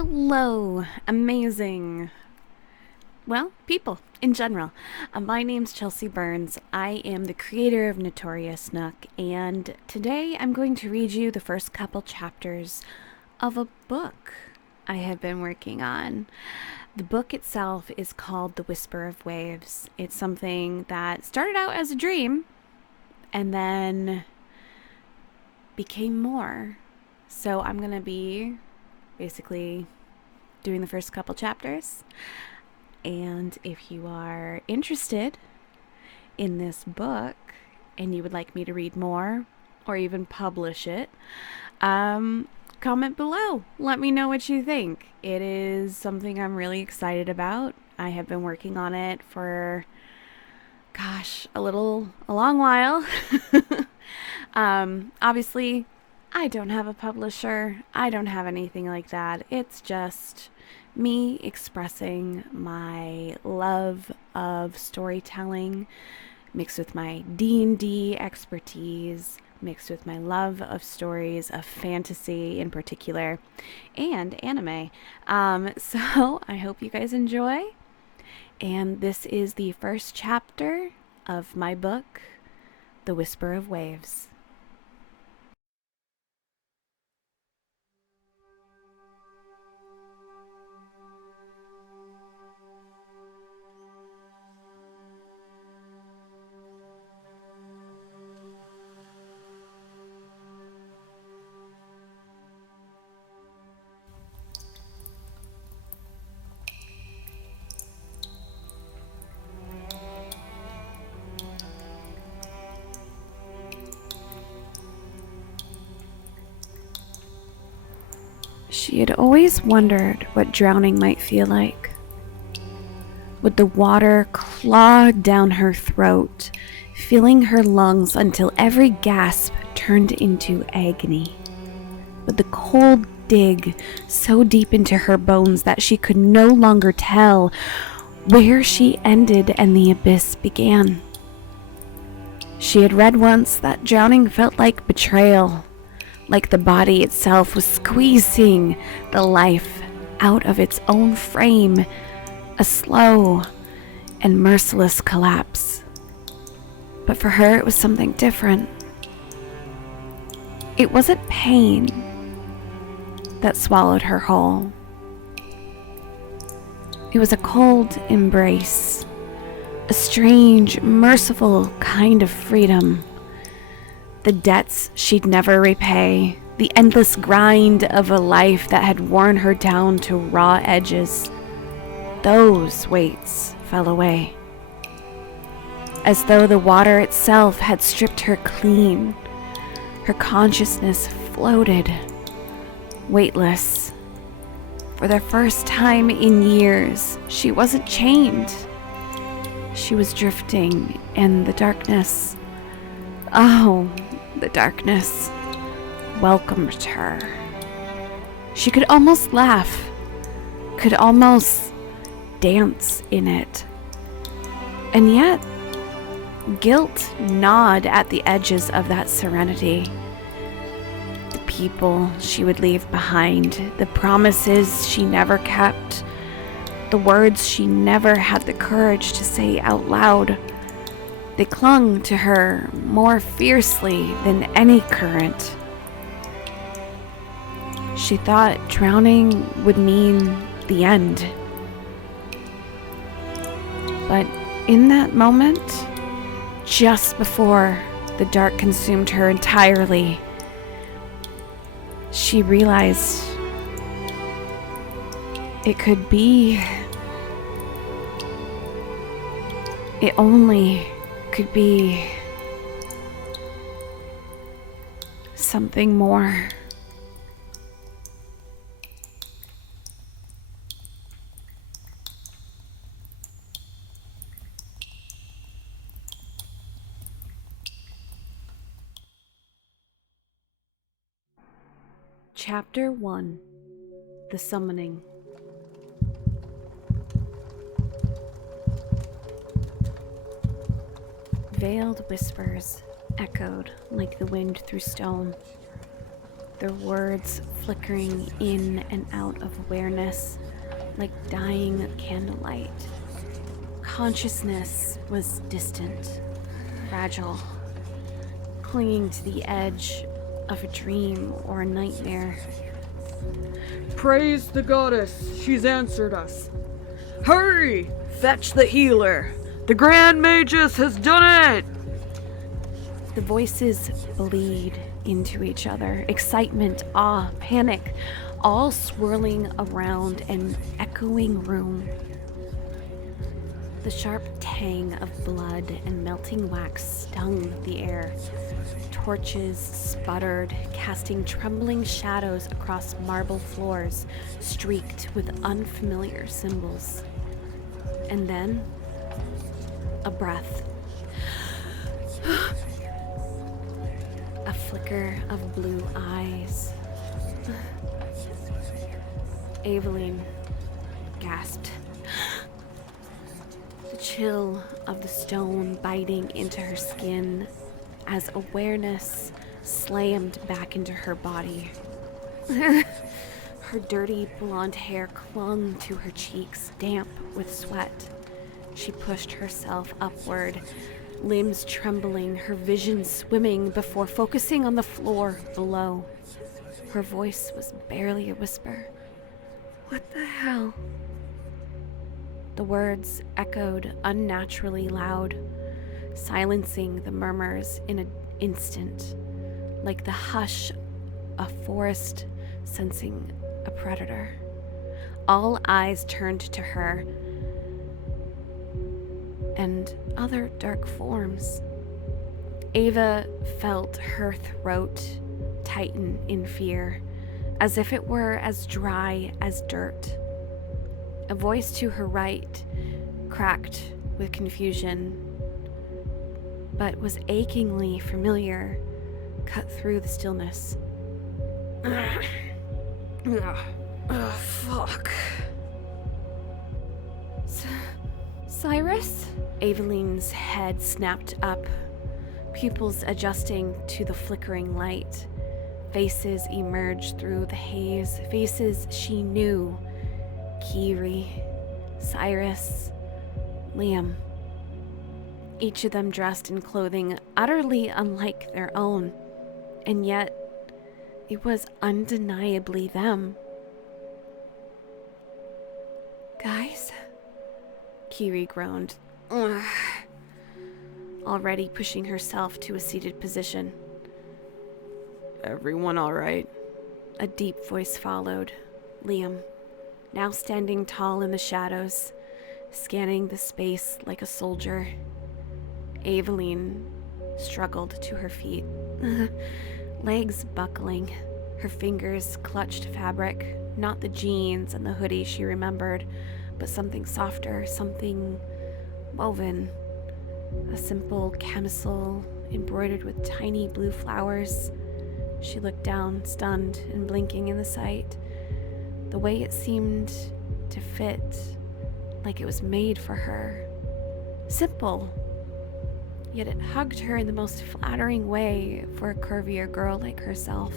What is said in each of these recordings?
Hello, amazing. Well, people in general. My name's Chelsea Burns. I am the creator of Notorious Nook, and today I'm going to read you the first couple chapters of a book I have been working on. The book itself is called The Whisper of Waves. It's something that started out as a dream and then became more. So I'm going to be basically doing the first couple chapters. And if you are interested in this book and you would like me to read more or even publish it, comment below. Let me know what you think. It is something I'm really excited about. I have been working on it for, a long while. Obviously, I don't have a publisher. I don't have anything like that. It's just me expressing my love of storytelling mixed with my D&D expertise, mixed with my love of stories of fantasy in particular and anime. So I hope you guys enjoy. And this is the first chapter of my book, The Whisper of Waves. She had always wondered what drowning might feel like. Would the water claw down her throat, filling her lungs until every gasp turned into agony? Would the cold dig so deep into her bones that she could no longer tell where she ended and the abyss began? She had read once that drowning felt like betrayal, like the body itself was squeezing the life out of its own frame, a slow and merciless collapse. But for her, it was something different. It wasn't pain that swallowed her whole. It was a cold embrace, a strange, merciful kind of freedom. The debts she'd never repay, the endless grind of a life that had worn her down to raw edges, those weights fell away. As though the water itself had stripped her clean, her consciousness floated, weightless. For the first time in years, she wasn't chained. She was drifting, and the darkness, the darkness welcomed her. She could almost laugh, could almost dance in it. And yet, guilt gnawed at the edges of that serenity. The people she would leave behind, the promises she never kept, the words she never had the courage to say out loud. They clung to her more fiercely than any current. She thought drowning would mean the end. But in that moment, just before the dark consumed her entirely, she realized it could be, it only could be something more. Chapter 1: The Summoning. Veiled whispers echoed like the wind through stone. their words flickering in and out of awareness like dying candlelight. Consciousness was distant, fragile, clinging to the edge of a dream or a nightmare. Praise the goddess, she's answered us. Hurry! Fetch the healer! The Grand Magus has done it! The voices bleed into each other. Excitement, awe, panic, all swirling around an echoing room. The sharp tang of blood and melting wax stung the air. Torches sputtered, casting trembling shadows across marble floors streaked with unfamiliar symbols. And then, a breath. A flicker of blue eyes. Evelyn gasped. The chill of the stone biting into her skin as awareness slammed back into her body. Her dirty blonde hair clung to her cheeks, damp with sweat. She pushed herself upward, limbs trembling, her vision swimming before focusing on the floor below. Her voice was barely a whisper. "What the hell?" The words echoed unnaturally loud, silencing the murmurs in an instant, like the hush of forest sensing a predator. All eyes turned to her, and other dark forms. Ava felt her throat tighten in fear, as if it were as dry as dirt. A voice to her right cracked with confusion, but was achingly familiar, cut through the stillness. Fuck. Cyrus? Evelyn's head snapped up, pupils adjusting to the flickering light. Faces emerged through the haze, faces she knew. Kiri, Cyrus, Liam. Each of them dressed in clothing utterly unlike their own, and yet it was undeniably them. "Guys?" Kiri groaned, already pushing herself to a seated position. Everyone all right? A deep voice followed. Liam, now standing tall in the shadows, scanning the space like a soldier. Evelyn struggled to her feet, legs buckling. Her fingers clutched fabric, not the jeans and the hoodie she remembered, but something softer, something woven. A simple camisole embroidered with tiny blue flowers. She looked down, stunned and blinking in the sight. The way it seemed to fit, like it was made for her. Simple, yet it hugged her in the most flattering way for a curvier girl like herself.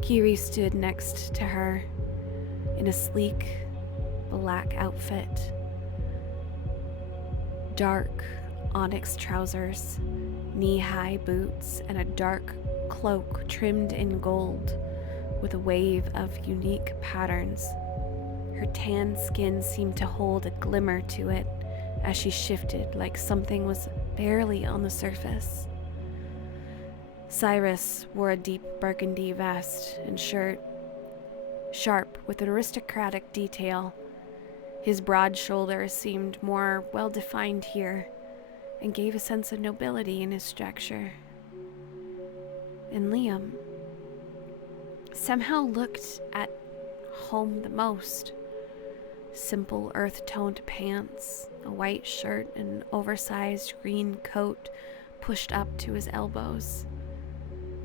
Kiri stood next to her in a sleek black outfit. Dark onyx trousers, knee-high boots, and a dark cloak trimmed in gold with a wave of unique patterns. Her tan skin seemed to hold a glimmer to it as she shifted like something was barely on the surface. Cyrus wore a deep burgundy vest and shirt, sharp with an aristocratic detail. His broad shoulders seemed more well-defined here and gave a sense of nobility in his structure. And Liam somehow looked at home the most. Simple earth-toned pants, a white shirt, and an oversized green coat pushed up to his elbows.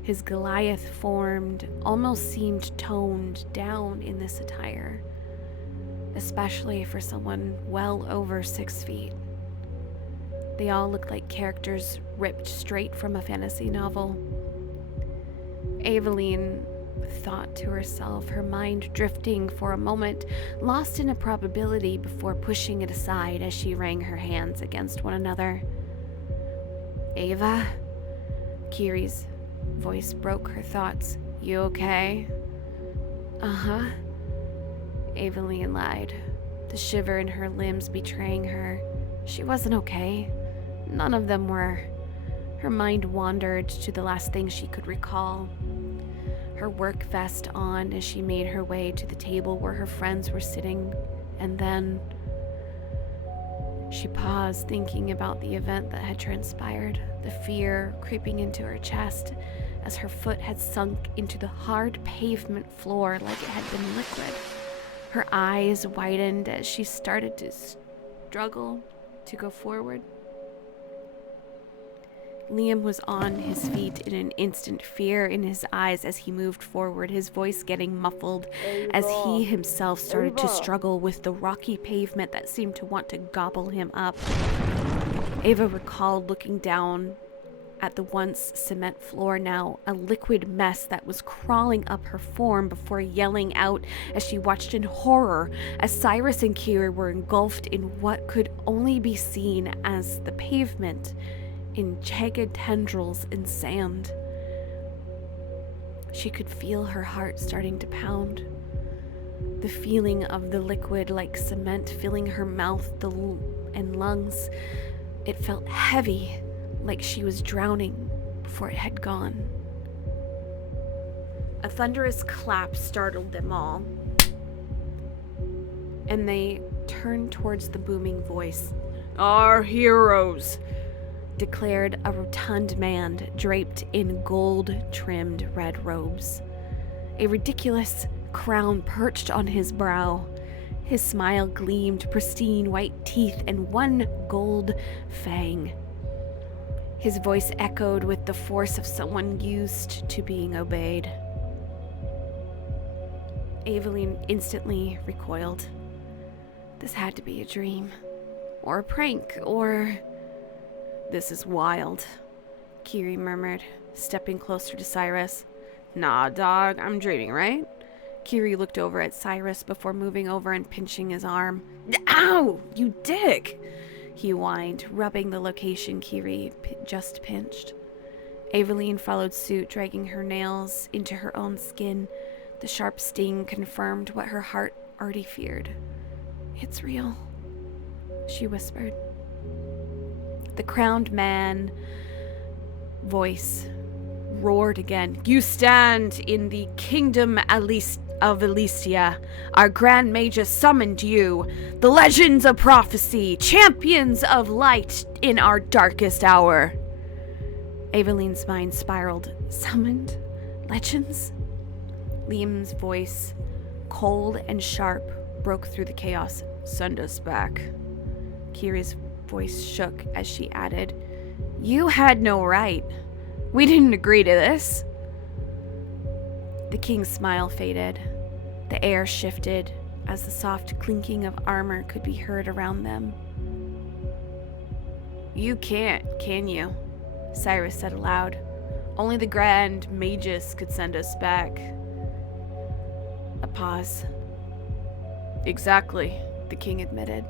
His Goliath formed almost seemed toned down in this attire, especially for someone well over 6 feet. They all looked like characters ripped straight from a fantasy novel. Aveline thought to herself, her mind drifting for a moment, lost in a probability before pushing it aside as she wrung her hands against one another. Ava? Kiri's voice broke her thoughts. You okay? Uh-huh. Aveline lied, the shiver in her limbs betraying her. She wasn't okay. None of them were. Her mind wandered to the last thing she could recall. Her work vest on as she made her way to the table where her friends were sitting, and then she paused, thinking about the event that had transpired, the fear creeping into her chest as her foot had sunk into the hard pavement floor like it had been liquid. Her eyes widened as she started to struggle to go forward. Liam was on his feet in an instant, fear in his eyes as he moved forward, his voice getting muffled as he himself started to struggle with the rocky pavement that seemed to want to gobble him up. Ava recalled looking down at the once cement floor, now a liquid mess that was crawling up her form, before yelling out as she watched in horror as Cyrus and Kira were engulfed in what could only be seen as the pavement in jagged tendrils and sand. She could feel her heart starting to pound. The feeling of the liquid like cement filling her mouth and lungs. It felt heavy, like she was drowning before it had gone. A thunderous clap startled them all, and they turned towards the booming voice. Our heroes, declared a rotund man draped in gold-trimmed red robes. A ridiculous crown perched on his brow. His smile gleamed, pristine white teeth and one gold fang. His voice echoed with the force of someone used to being obeyed. Aveline instantly recoiled. This had to be a dream, or a prank, or... This is wild, Kiri murmured, stepping closer to Cyrus. Nah, dog, I'm dreaming, right? Kiri looked over at Cyrus before moving over and pinching his arm. Ow, you dick! He whined, rubbing the location Kiri just pinched. Aveline followed suit, dragging her nails into her own skin. The sharp sting confirmed what her heart already feared. It's real, she whispered. The crowned man voice roared again. You stand in the kingdom of Elysia. Our grand magus summoned you. The legends of prophecy, champions of light in our darkest hour. Aveline's mind spiraled. Summoned? Legends? Liam's voice, cold and sharp, broke through the chaos. Send us back. Kiri's voice shook as she added, You had no right. We didn't agree to this. The king's smile faded. The air shifted as the soft clinking of armor could be heard around them. You can't, can you? Cyrus said aloud. Only the Grand Magus could send us back. A pause. Exactly, the king admitted,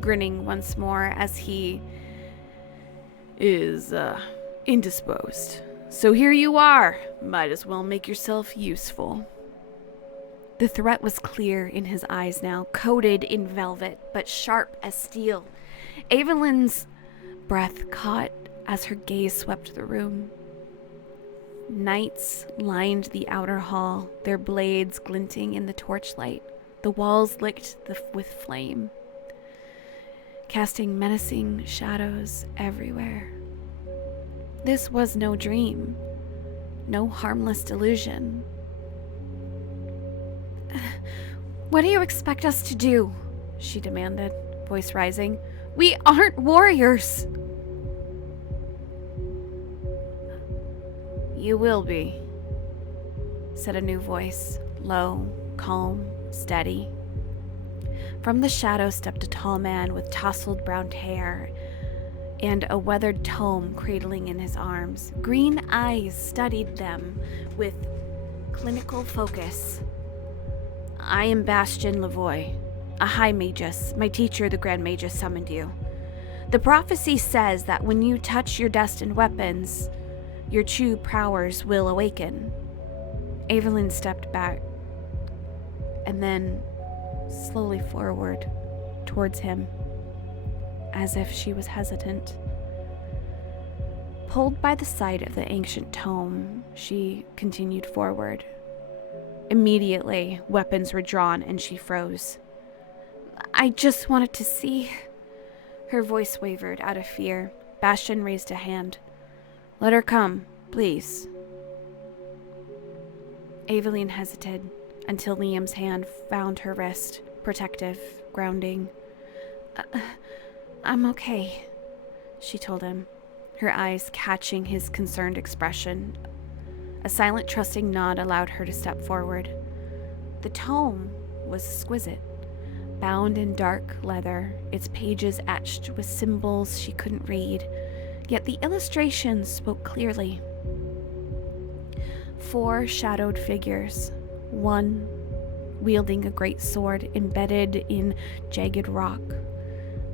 grinning once more as he is, indisposed. So here you are. Might as well make yourself useful. The threat was clear in his eyes now, coated in velvet, but sharp as steel. Aveline's breath caught as her gaze swept the room. Knights lined the outer hall, their blades glinting in the torchlight. The walls licked with flame, casting menacing shadows everywhere. This was no dream, no harmless delusion. What do you expect us to do? She demanded, voice rising. We aren't warriors. You will be, said a new voice, low, calm, steady. From the shadow stepped a tall man with tousled brown hair and a weathered tome cradling in his arms. Green eyes studied them with clinical focus. I am Bastion Lavoy, a High Magus. My teacher, the Grand Magus, summoned you. The prophecy says that when you touch your destined weapons, your true powers will awaken. Evelyn stepped back and then slowly forward towards him, as if she was hesitant. Pulled by the sight of the ancient tome, she continued forward. Immediately, weapons were drawn and she froze. I just wanted to see. Her voice wavered out of fear. Bastion raised a hand. Let her come, please. Evelyn hesitated until Liam's hand found her wrist, protective, grounding. I'm okay, she told him, her eyes catching his concerned expression. A silent, trusting nod allowed her to step forward. The tome was exquisite, bound in dark leather, its pages etched with symbols she couldn't read, yet the illustrations spoke clearly. 4 shadowed figures, one wielding a great sword embedded in jagged rock,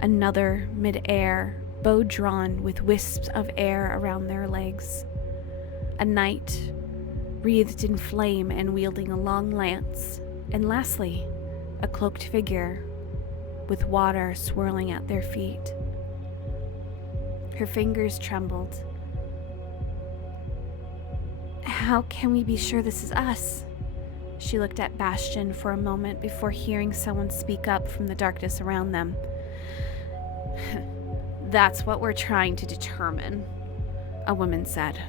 another mid-air, bow drawn with wisps of air around their legs, a knight wreathed in flame and wielding a long lance, and lastly, a cloaked figure with water swirling at their feet. Her fingers trembled. How can we be sure this is us? She looked at Bastion for a moment before hearing someone speak up from the darkness around them. That's what we're trying to determine, a woman said,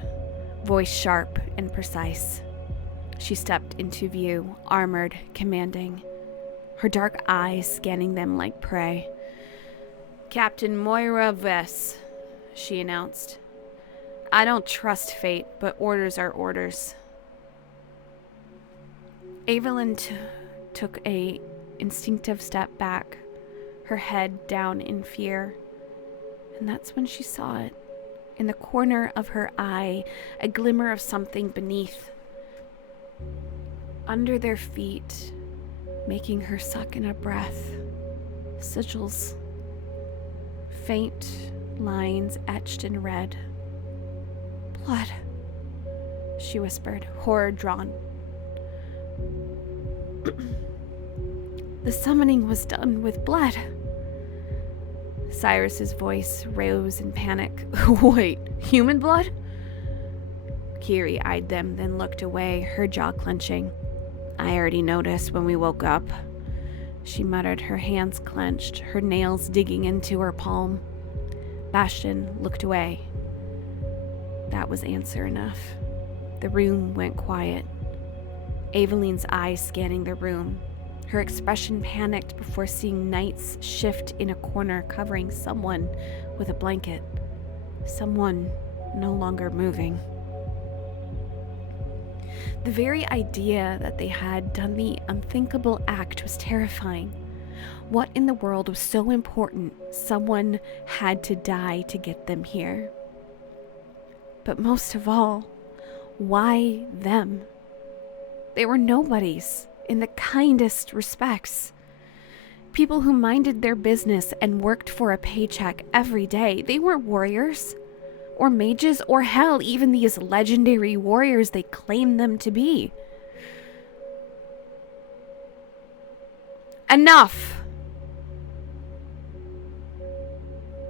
voice sharp and precise. She stepped into view, armored, commanding, her dark eyes scanning them like prey. Captain Moira Vess, she announced. I don't trust fate, but orders are orders. Evelyn took a instinctive step back, her head down in fear. And that's when she saw it. In the corner of her eye, a glimmer of something beneath. Under their feet, making her suck in a breath. Sigils. Faint lines etched in red. Blood, she whispered, horror drawn. The summoning was done with blood. Cyrus's voice rose in panic. Wait, human blood? Kiri eyed them, then looked away, her jaw clenching. I already noticed when we woke up, she muttered, her hands clenched, her nails digging into her palm. Bastion looked away. That was answer enough. The room went quiet. Evelyn's eyes scanning the room, her expression panicked before seeing knights shift in a corner covering someone with a blanket. Someone no longer moving. The very idea that they had done the unthinkable act was terrifying. What in the world was so important someone had to die to get them here? But most of all, why them? They were nobodies in the kindest respects. People who minded their business and worked for a paycheck every day. They weren't warriors or mages or hell, even these legendary warriors they claimed them to be. Enough!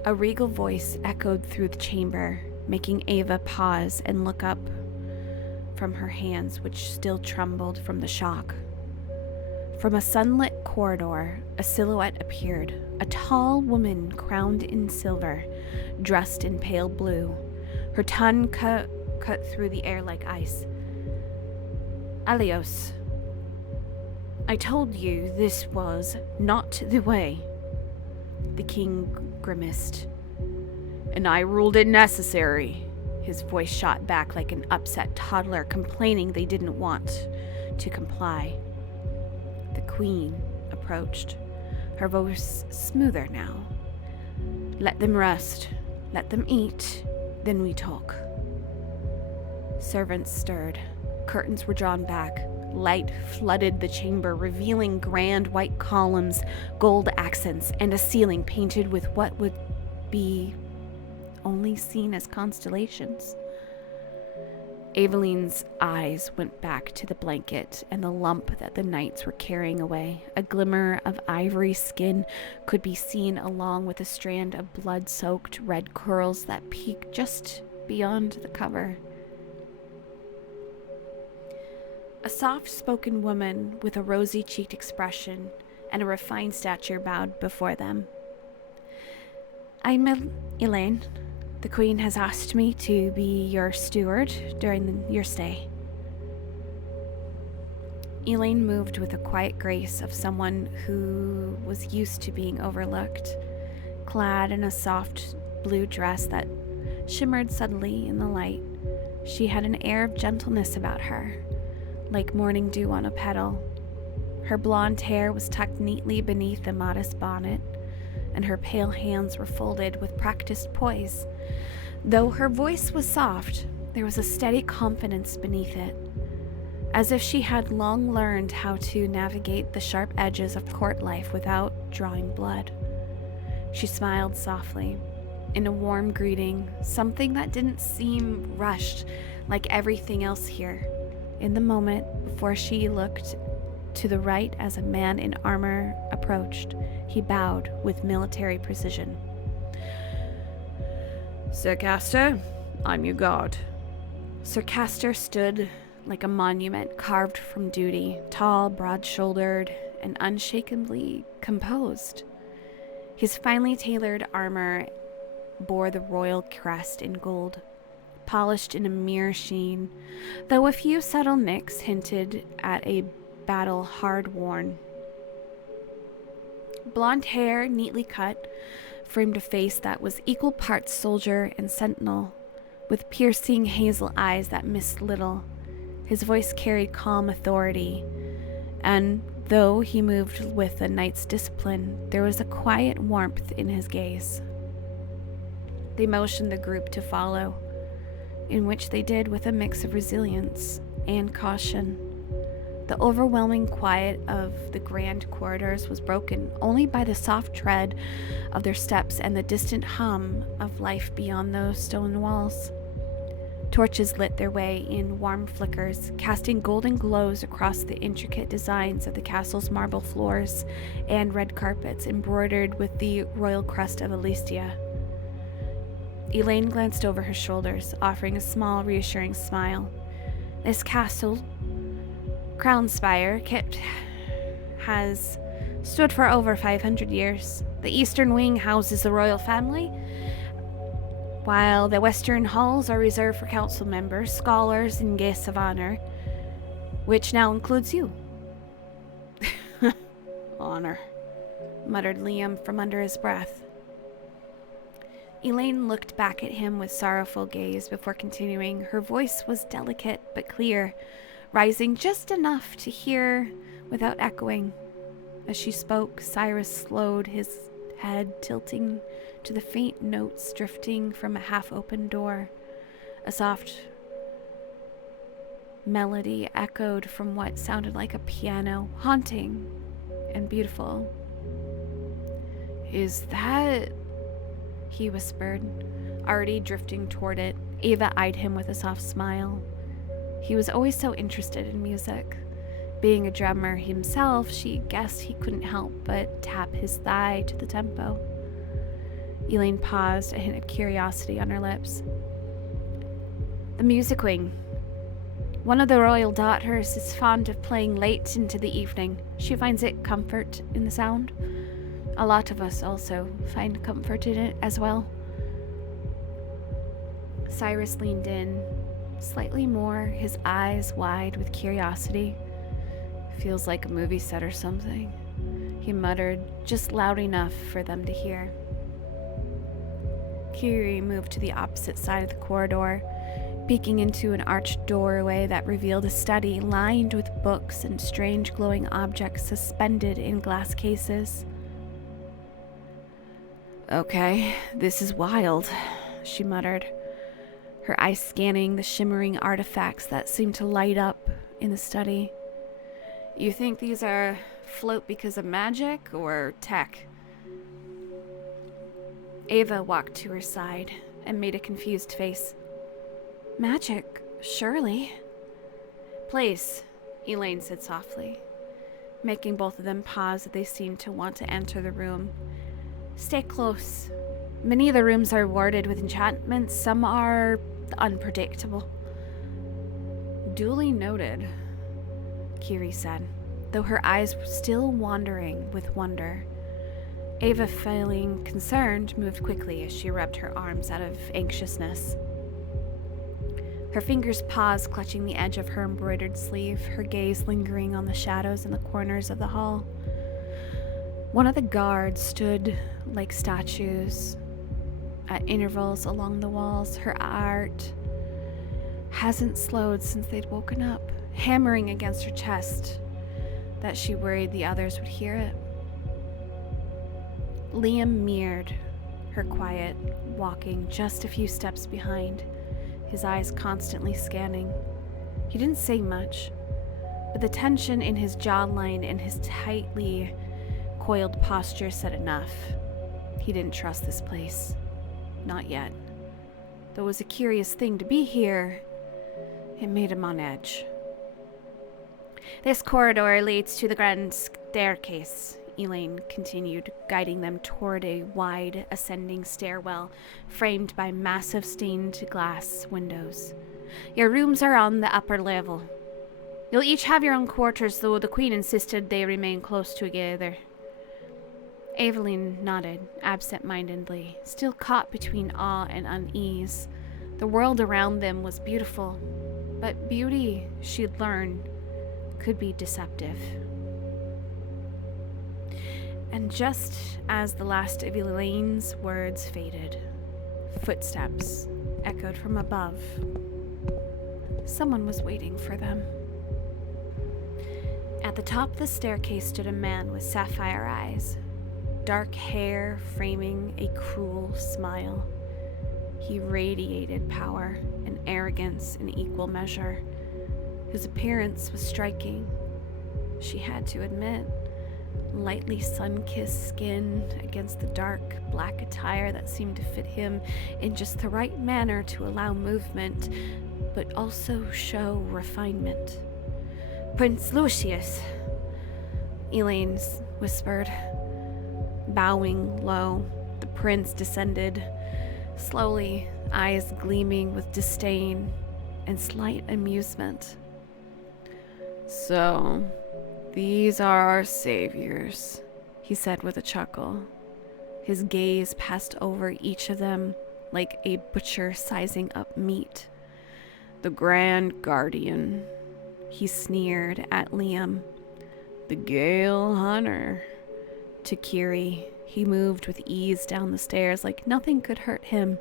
A regal voice echoed through the chamber, making Ava pause and look up from her hands, which still trembled from the shock. From a sunlit corridor, a silhouette appeared, a tall woman crowned in silver, dressed in pale blue, her tongue cut through the air like ice. Alios, I told you this was not the way. The king grimaced. And I ruled it necessary. His voice shot back like an upset toddler complaining they didn't want to comply. The queen approached, her voice smoother now. Let them rest. Let them eat, then we talk. Servants stirred. Curtains were drawn back. Light flooded the chamber, revealing grand white columns, gold accents, and a ceiling painted with what would be only seen as constellations. Eveline's eyes went back to the blanket and the lump that the knights were carrying away. A glimmer of ivory skin could be seen along with a strand of blood-soaked red curls that peeked just beyond the cover. A soft-spoken woman with a rosy-cheeked expression and a refined stature bowed before them. I'm Elaine. The Queen has asked me to be your steward during your stay. Elaine moved with the quiet grace of someone who was used to being overlooked, clad in a soft blue dress that shimmered subtly in the light. She had an air of gentleness about her, like morning dew on a petal. Her blonde hair was tucked neatly beneath a modest bonnet, and her pale hands were folded with practiced poise. Though her voice was soft, there was a steady confidence beneath it, as if she had long learned how to navigate the sharp edges of court life without drawing blood. She smiled softly, in a warm greeting, something that didn't seem rushed like everything else here. In the moment before she looked to the right as a man in armor approached, he bowed with military precision. Sir Castor, I'm your guard. Sir Castor stood like a monument carved from duty, tall, broad-shouldered, and unshakably composed. His finely tailored armor bore the royal crest in gold, polished in a mirror sheen, though a few subtle nicks hinted at a battle hard-worn. Blonde hair, neatly cut, framed a face that was equal parts soldier and sentinel, with piercing hazel eyes that missed little. His voice carried calm authority, and though he moved with a knight's discipline, there was a quiet warmth in his gaze. They motioned the group to follow, in which they did with a mix of resilience and caution. The overwhelming quiet of the grand corridors was broken only by the soft tread of their steps and the distant hum of life beyond those stone walls. Torches lit their way in warm flickers, casting golden glows across the intricate designs of the castle's marble floors and red carpets embroidered with the royal crest of Alistia. Elaine glanced over her shoulders, offering a small, reassuring smile. This castle, Crown Spire, kept has stood for over 500 years. The eastern wing houses the royal family, while the western halls are reserved for council members, scholars, and guests of honor, which now includes you. Honor, muttered Liam from under his breath. Elaine looked back at him with sorrowful gaze before continuing. Her voice was delicate but clear, rising just enough to hear without echoing. As she spoke, Cyrus slowed his head, tilting to the faint notes drifting from a half-open door. A soft melody echoed from what sounded like a piano, haunting and beautiful. "Is that..." he whispered, already drifting toward it. Ava eyed him with a soft smile. He was always so interested in music. Being a drummer himself, she guessed he couldn't help but tap his thigh to the tempo. Elaine paused, a hint of curiosity on her lips. "The music wing. One of the royal daughters is fond of playing late into the evening. She finds it comfort in the sound. A lot of us also find comfort in it as well." Cyrus leaned in, slightly more, his eyes wide with curiosity. "Feels like a movie set or something," he muttered, just loud enough for them to hear. Kiri moved to the opposite side of the corridor, peeking into an arched doorway that revealed a study lined with books and strange glowing objects suspended in glass cases. "Okay, this is wild," she muttered, her eyes scanning the shimmering artifacts that seemed to light up in the study. You think these are float because of magic or tech? Ava walked to her side and made a confused face. Magic, surely. Please, Elaine said softly, making both of them pause as they seemed to want to enter the room. Stay close. Many of the rooms are warded with enchantments, some are unpredictable. Duly noted, Kiri said, though her eyes were still wandering with wonder. Ava, feeling concerned, moved quickly as she rubbed her arms out of anxiousness. Her fingers paused, clutching the edge of her embroidered sleeve, her gaze lingering on the shadows in the corners of the hall. One of the guards stood like statues at intervals along the walls. Her heart hasn't slowed since they'd woken up, hammering against her chest that she worried the others would hear it. Liam mirrored her quiet, walking just a few steps behind, his eyes constantly scanning. He didn't say much, but the tension in his jawline and his tightly coiled posture said enough. He didn't trust this place. Not yet. Though it was a curious thing to be here, it made him on edge. This corridor leads to the grand staircase, Elaine continued, guiding them toward a wide ascending stairwell framed by massive stained glass windows. Your rooms are on the upper level. You'll each have your own quarters, though the Queen insisted they remain close together. Evelyn nodded absent-mindedly, still caught between awe and unease. The world around them was beautiful, but beauty, she'd learned, could be deceptive. And just as the last of Elaine's words faded, footsteps echoed from above. Someone was waiting for them. At the top of the staircase stood a man with sapphire eyes, dark hair framing a cruel smile. He radiated power and arrogance in equal measure. His appearance was striking, she had to admit. Lightly sun-kissed skin against the dark black attire that seemed to fit him in just the right manner to allow movement, but also show refinement. Prince Lucius, Elaine whispered. Bowing low, the prince descended, slowly, eyes gleaming with disdain and slight amusement. So, these are our saviors, he said with a chuckle. His gaze passed over each of them like a butcher sizing up meat. The Grand Guardian, he sneered at Liam. The Gale Hunter. To Kiri, he moved with ease down the stairs like nothing could hurt him,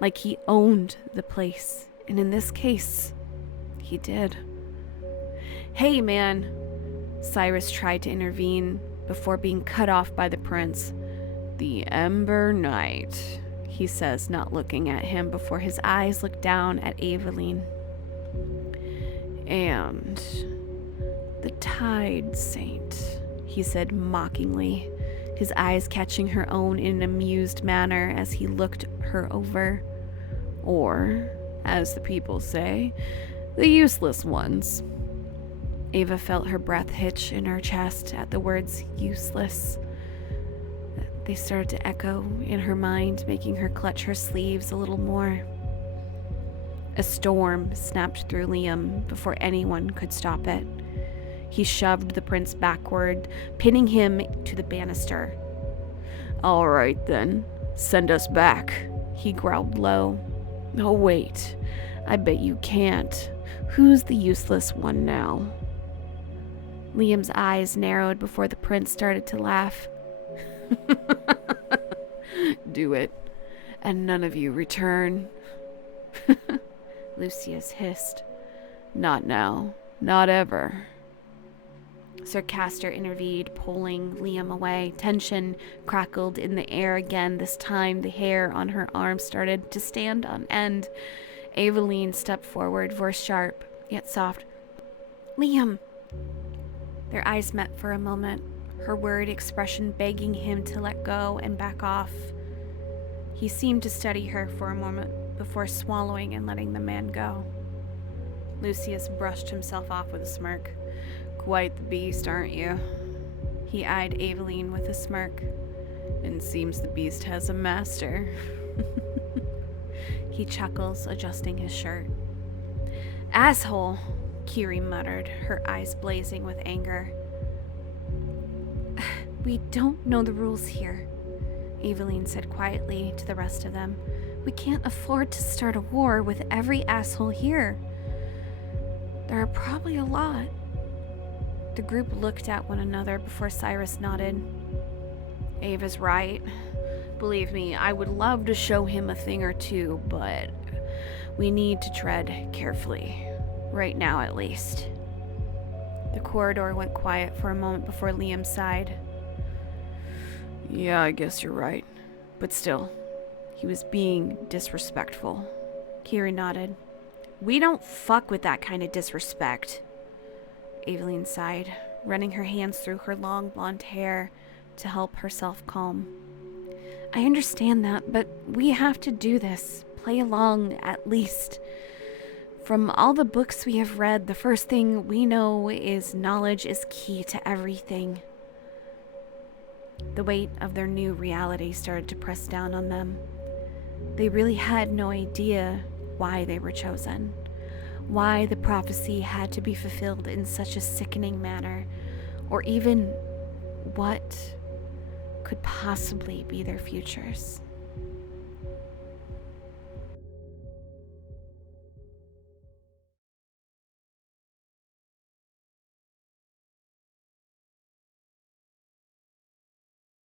like he owned the place, and in this case, he did. Hey, man, Cyrus tried to intervene before being cut off by the prince. The Ember Knight, he says, not looking at him before his eyes look down at Aveline. And the Tide Saint, he said mockingly, his eyes catching her own in an amused manner as he looked her over. Or, as the people say, the useless ones. Ava felt her breath hitch in her chest at the words useless. They started to echo in her mind, making her clutch her sleeves a little more. A storm snapped through Liam before anyone could stop it. He shoved the prince backward, pinning him to the banister. All right, then. Send us back, he growled low. Oh, wait. I bet you can't. Who's the useless one now? Liam's eyes narrowed before the prince started to laugh. Do it, and none of you return. Lucius hissed. Not now. Not ever. Sir Castor intervened, pulling Liam away. Tension crackled in the air again. This time, the hair on her arm started to stand on end. Aveline stepped forward, voice sharp, yet soft. Liam! Their eyes met for a moment, her worried expression begging him to let go and back off. He seemed to study her for a moment before swallowing and letting the man go. Lucius brushed himself off with a smirk. Quite the beast, aren't you? He eyed Aveline with a smirk. And seems the beast has a master. He chuckles, adjusting his shirt. Asshole, Kiri muttered, her eyes blazing with anger. We don't know the rules here, Aveline said quietly to the rest of them. We can't afford to start a war with every asshole here. There are probably a lot. The group looked at one another before Cyrus nodded. Ava's right. Believe me, I would love to show him a thing or two, but we need to tread carefully. Right now, at least. The corridor went quiet for a moment before Liam sighed. Yeah, I guess you're right. But still, he was being disrespectful. Kiri nodded. We don't fuck with that kind of disrespect. Aveline sighed, running her hands through her long blonde hair to help herself calm. I understand that, but we have to do this. Play along, at least. From all the books we have read, the first thing we know is knowledge is key to everything. The weight of their new reality started to press down on them. They really had no idea why they were chosen, why the prophecy had to be fulfilled in such a sickening manner, or even what could possibly be their futures.